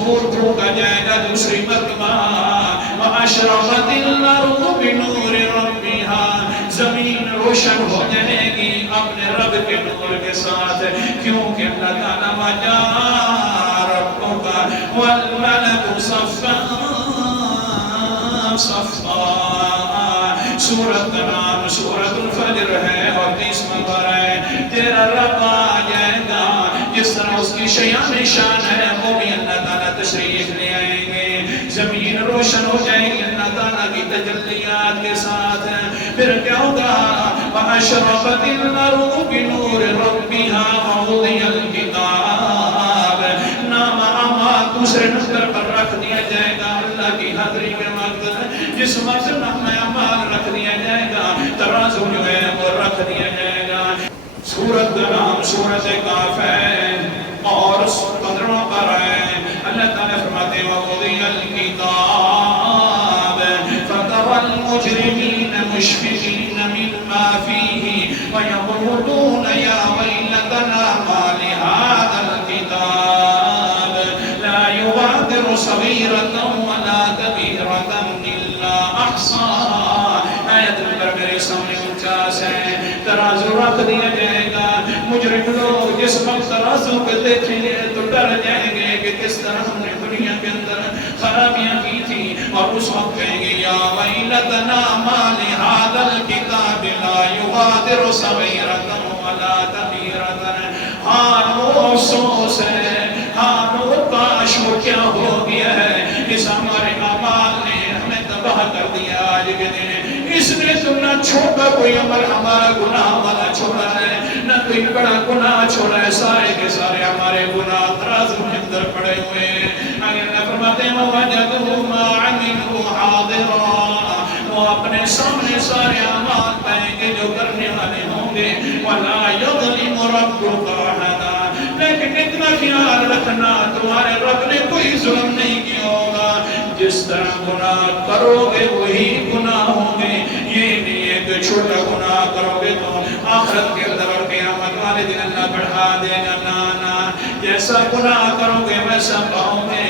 سور پھونکا جائے گا دوسری مرتبہ وَأَشْرَقَتِ الْأَرْضُ بِنُورِ رَبِّهَا زمین روشن ہو جائے گی اپنے رب کے نور کے ساتھ کیونکہ اللہ تعالیٰ وَجَاءَ رَبُّكَ وَالْمَلَكُ صَفًّا صَفًّا سورت کا نام سورت الفجر ہے اور 30 نمبر ہے تیرا رب آ جائے گا جس طرح اس کی شیان شان ہے وہ بھی اللہ تعالیٰ تشریف لے آئیں گے زمین روشن ہو جائے گی اللہ تعالیٰ کی تجلیات کے ساتھ پھر کیا ہوگا وَأَشْرَقَتِ الْأَرْضُ بِنُورِ رَبِّهَا وَوُضِعَ الْكِتَابُ نام اعمال دوسرے نمبر پر رکھ دیا جائے گا اللہ کی حاضری کے وقت جس وقت نام اعمال رکھ دیا جائے گا ترازو جو ہے وہ رکھ دیا جائے گا سورت کا نام سورت کاف ہے اور 15 پر ہے اللہ تعالیٰ فرماتے ہیں وَوُضِعَ الْكِتَابُ فَتَرَى الْمُجْرِمِينَ مُشْفِقِينَ مِمَّا فِيهِ وَيَقُولُونَ يَا وَيْلَتَنَا مَا لِهَذَا الْكِتَابِ لَا يُغَادِرُ صَغِيرَةً وَلَا كَبِيرَةً إِلَّا أَحْصَاهَا آیت نمبر میرے سامنے 49 ہے ترازو رکھ دیا جائے گا مجرم لوگ جس وقت ترازو کو دیکھیں گے تو ڈر جائیں گے کہ کس طرح ہم نے دنیا کے اندر خرابیاں کی تھی اور اس وقت کہیں گے یا ویلتنا ما لہذا الکتاب لا یغادر صغیرۃ ولا کبیرۃ ہاں وہ افسوس ہے ہاں وہ کاش وہ کیا ہو گیا ہے اس ہمارے اعمال نے ہمیں تباہ کر دیا آج کے دن اس نے تو نہ چھوٹا کوئی عمل ہمارا گناہ والا چھوڑا ہے نہ کوئی بڑا گناہ چھوڑا ہے سارے کے سارے ہمارے گناہ ترازو میں اندر پڑے ہوئے ہیں آگے اللہ فرماتے ہیں وَوَجَدُوا مَا عَمِلُوا حَاضِرًا وہ اپنے سامنے سارے اعمال پائیں گے جو کرنے والے ہوں گے وَلَا يَظْلِمُ رَبُّكَ أَحَدًا لیکن اتنا خیال رکھنا تمہارے رب نے کوئی ظلم نہیں کیا ہوگا جس طرح گناہ کرو گے وہی گناہ ہوں گے یہ نہیں ہے کہ چھوٹا گناہ کرو گے تو آخرت کے اندر اور قیامت والے دن اللہ بڑھا دے گا نا نا جیسا گناہ کرو گے ویسا پاؤ گے